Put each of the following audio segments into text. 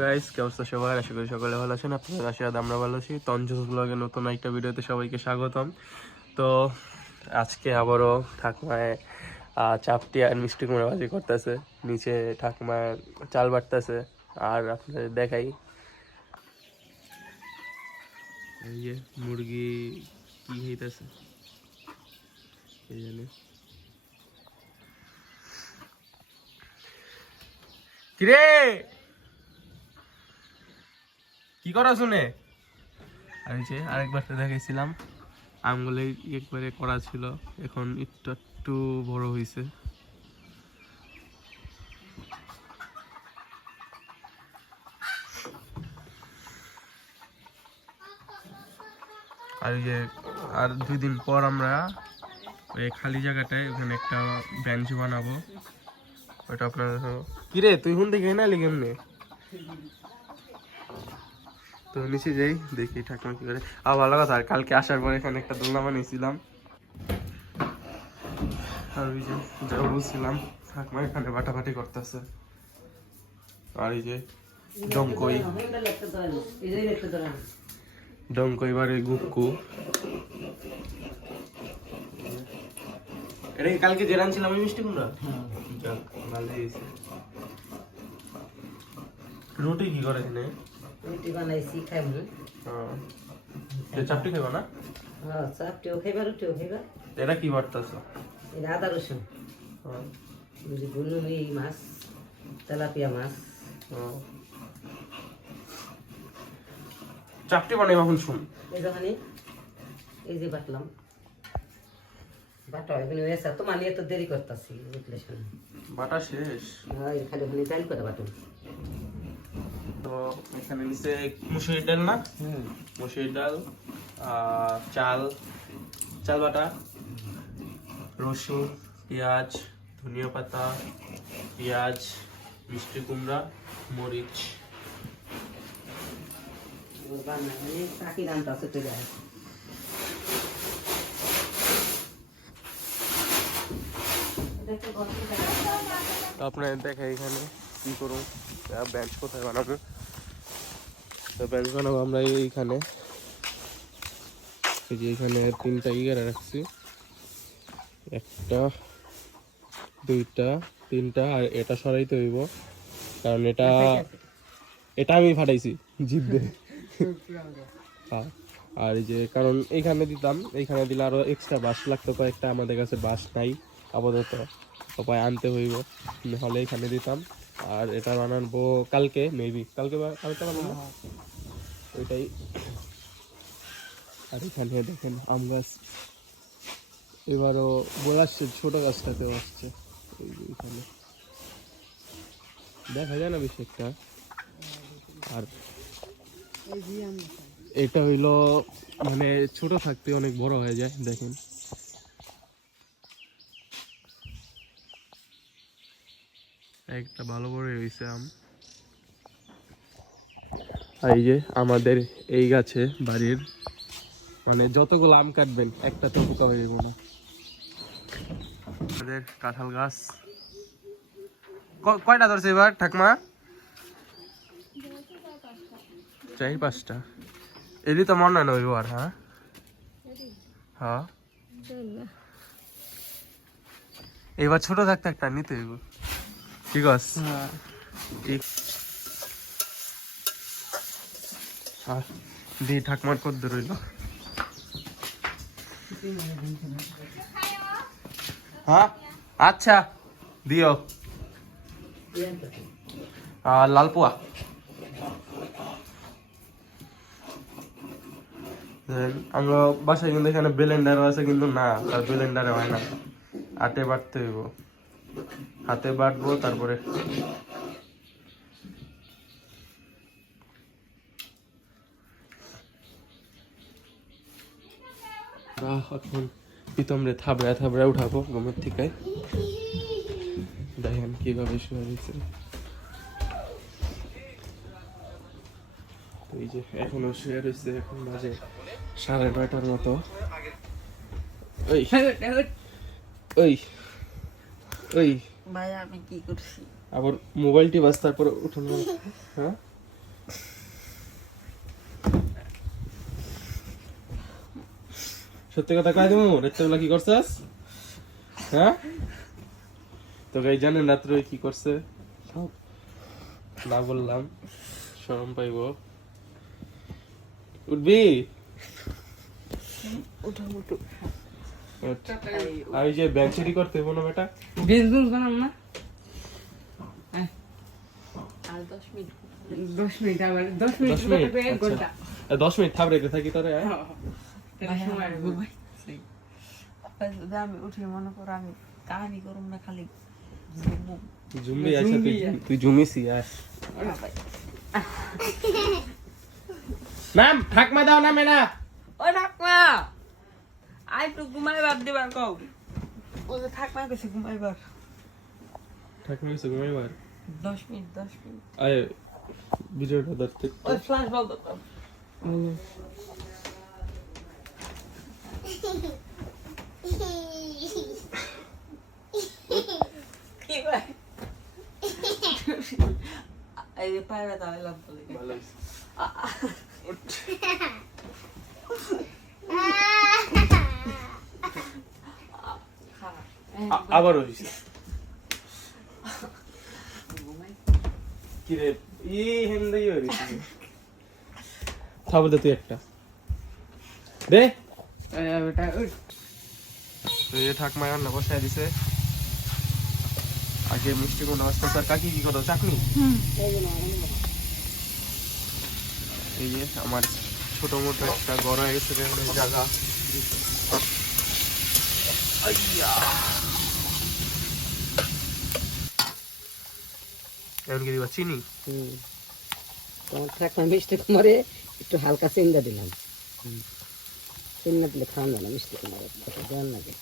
Guys ভালো আছেন। আপনাদের আশীর্বাদ, আমরা ভালো আছি। তঞ্জস ব্লগে নতুন একটা ভিডিওতে সবাইকে স্বাগতম। তো আজকে আবারও ঠাকুমায় চাপটি আর মিষ্টি কুমড়া করতেছে। নিচে ঠাকুমায় চাল বাটতেছে। আর আপনাদের দেখাই। মুরগি কি হইতেছে এই জানি? কিরে? কি করা শুনে? আমি যে আরেকবার তো দেখাইছিলাম আমগুলো একবারে করা ছিল, এখন একটু একটু বড় হয়েছে আর যে, আর দুই দিন পর আমরা ওই খালি জায়গাটায় ওখানে একটা বেঞ্চ বানাবো। ওটা আপনার কিরে, তুই হুন দেখে না লিখে তো নিচে যাই দেখি ঠাকুমা কি করে। আর ভালো কথা আর কালকে আসার পরে এখানে একটা দোলনা বানিয়েছিলাম। আর ওই যে যা বুঝছিলাম ঠাকুমা এখানে বাটাবাটি করতেছে। আর এই যে ডঙ্কই ডঙ্কই বারে এটা কালকে যে রানছিলাম ওই মিষ্টি কুমড়া? যাক, রুটি কি করে এখানে? রুটি বানাইছি খাইব হ্যাঁ। চাপটি খাইবা না? হ্যাঁ চাপটিও খাইবা রুটিও খাইবা। এটা কি বার্তাছ এটা আদা রসুন। বুঝি গুনুমি মাছ তেলাপিয়া মাছ। চাপটি বানাইবা এখন শুন এই যখন এই যে বাটলাম। বাটা এখানে এসে তো মানে এত দেরি করতেছি বুঝলে শুনে বাটা শেষ। হ্যাঁ খালি ওখানে চাইল করে বাটুন। তো এখানে নিচে মুসুরির ডাল না? মুসুরির ডাল চাল চাল বাটা রসুন পেঁয়াজ ধনিয়া পাতা পেঁয়াজ মিষ্টি কুমড়া মরিচ। আপনার দেখে এখানে। কি করুন? বেঞ্চ কোথায় বানাবো? তো বেঞ্চ বানাবো আমরা এইখানে। এই যে এখানে তিনটা ইগারা রাখছি। একটা দুইটা তিনটা আর এটা সরাইতে হইব। কারণ এটা এটা আমি ফাটাইছি জিতবে হ্যাঁ। আর এই যে কারণ এইখানে দিতাম এইখানে দিলে আরও এক্সট্রা বাস লাগতো কয়েকটা আমাদের কাছে বাস নাই আপাতত। উপায় আনতে হইব নাহলে এখানে দিতাম। আর এটা বানাবো কালকে মেবি কালকে কালকে বানাবো ওইটাই। আর এখানে দেখেন আম গাছ। এবারও বলে আসছে ছোট গাছটাতেও আসছে। এখানে। দেখা যায় না বেশি একটা আর এটা হইল মানে ছোট থাকতে অনেক বড় হয়ে যায় দেখেন। একটা ভালো করে হয়েছে আম। এই যে আমাদের এই গাছে বাড়ির মানে যতগুলো আম কাটবেন একটা তো পোকা হয়ে যাব না। আমাদের কাঁঠাল গাছ। ক- কয়টা ধরছে এবার ঠাকমা? চার পাঁচটা এলি তো মনে হয় না ওইবার হ্যাঁ? হ্যাঁ। এবার ছোট থাকতে একটা নিতে হইব। ঠিক আছে। আর দি ঠাকমার কদ্দ রইল। হ্যাঁ? আচ্ছা দিও। আর লালপুয়া। আমরা বাসায় কিন্তু এখানে ব্লেন্ডার আছে কিন্তু না তার ব্লেন্ডারে হয় না। হাতে বাটতে হইব। হাতে বাটবো, তারপরে এখন পিতমরে থাবড়া থাবড়া উঠাবো ঘুমের থেকে দেখেন কীভাবে শুয়ে দিচ্ছে এই যে এখনও শুয়ে রয়েছে, এখন বাজে সাড়ে নয়টার মতো। ওই ওই ওই ভাই আমি কি করছি? আবার মোবাইলটি বাস তারপরে উঠানো হ্যাঁ? সত্যি কথা কয় তুমি রাত্রেবেলা কি করছাস? হ্যাঁ? তো গাই জানেন রাত্রে কি করছে? সব না বললাম শরম পাইব। উঠবি? উঠ। আর ওই যে ব্যাংক চুরি করতে না বেটা? বেসবুল বানাম না? আর দশ মিনিট। দশ মিনিট আবার দশ মিনিট দশ মিনিট করতে আচ্ছা। ঘণ্টা। আর মিনিট থাকি তোরে হ্যাঁ, সময়। আমি উঠে মনে করো আমি কাহানি করুম না খালি। জুম্বি তুই তুই জুমিসি আয়। নাম ঠাকমা দাও নামে না ও ঠাকমা আই একটু ঘুমাইবার দিবার কও। ও যে ঠাকমা গেছে ঘুমাইবার। ঠাকমা গেছে ঘুমাইবার? দশ মিনিট দশ মিনিট। আয় ভিডিওটা ধরতে ওই ফ্লাশ বল তো কি ভাই? এই যে পায়রা দাও এলাম বলে ভালো হইছে। আ- আবার হইছে। কি রে ই হেন্দাই হইছে। খাব দে তুই একটা। দে। এই ওটা ওই। এই যে ঠাকমা রান্না বসায় দিছে। আগে মিষ্টি কোন আসতে স্যার কাকি কি করো চাকনি এই যে আমার ছোট মোটো একটা গড় হয়ে গেছে জায়গা আইয়া। এখন কি দিবা চিনি? হুম। তোমার মিষ্টি কুমারে একটু হালকা চিন্তা দিলাম। চিন্তা দিলে খাওয়ান না মিষ্টি কুমারে দেওয়ার লাগে।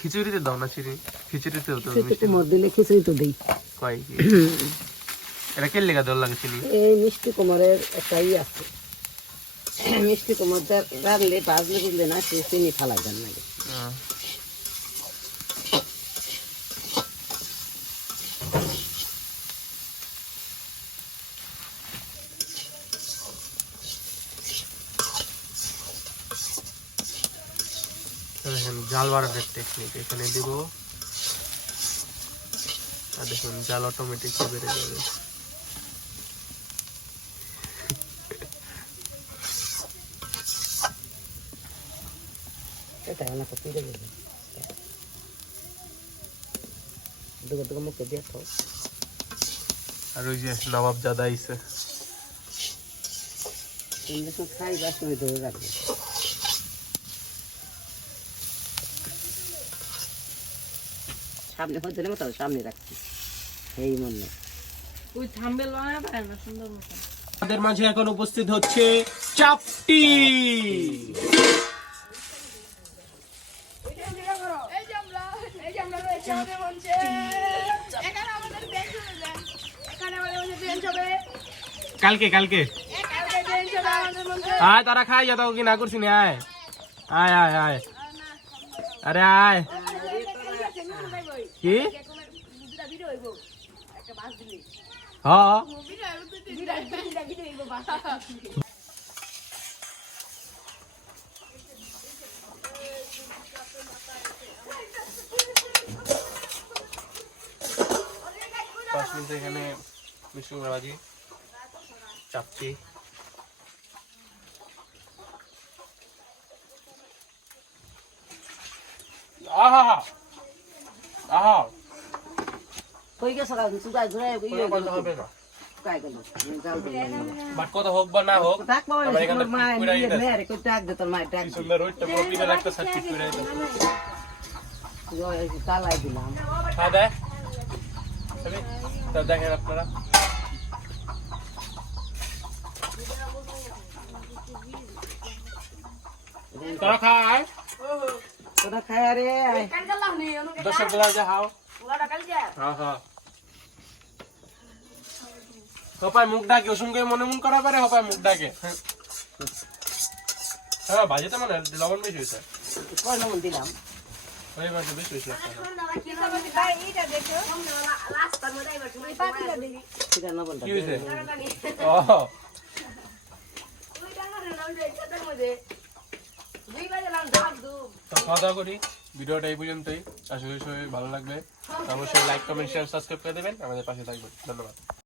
খিচুড়িতে দাও না চিনি? খিচুড়িতে তো মিষ্টি কুমার দিলে খিচুড়ি তো দিই। কয়? এটা কে লেগা দল লাগে চিনি? এই মিষ্টি কুমারের একটা ই আছে। মিষ্টি কুমার রাঁধলে বাজলে বুঝলে না সে চিনি ফালাই দেন লাগে আহ। দেখেন জাল বাড়ানোর টেকনিক এখানে দিব। আর দেখুন জাল অটোমেটিক বেড়ে যাবে। আর ওই যে নবাব তুমি যখন খাই বাস ধরে রাখবে। সামনে হচ্ছে মতো সামনে রাখছি। এই মনে। ওই থাম্বেল বানাতে পারে না সুন্দর মতো। আমাদের মাঝে এখন উপস্থিত হচ্ছে চাপটি। কালকে কালকে। আয় তারা খাই যা কি না করছি না আয়। আয় আয় আয়। আরে আয়। কি? হ্যাঁ। পাঁচ মিনিট এখানে মিষ্টি ভাজি চাপটি আহা! আহা। কই গেছো চুগাই ঘুরে ইয়ে কোনো কথা হবে না বাট কথা হোক বা না হোক আমার এখানে নিয়ে দিতেছে। মেরে কই ডাক দে তোর মা সুন্দর রোডটা পুরো দিলাম। তা দেখেন আপনারা। তারা তোরা খায় রে আয়। কাল গেলাম নি অনুকে দর্শকগুলা যে হাও। হ্যাঁ হ্যাঁ হপায় মুখ ডাকে ওসঙ্গে মনে মন করা পারে হপায় মুখ ডাকে। হ্যাঁ বাজেতে মানে লবণ বেশি হয়েছে। কয় নম্বর দিলাম ওই মাসে বেশি লবণটা কি হয়েছে? ও। তো খাওয়া দাওয়া করি। ভিডিওটা এই পর্যন্তই। আশা করি সবাই ভালো লাগবে। অবশ্যই লাইক কমেন্ট শেয়ার সাবস্ক্রাইব করে দেবেন। আমাদের পাশে থাকবেন। ধন্যবাদ।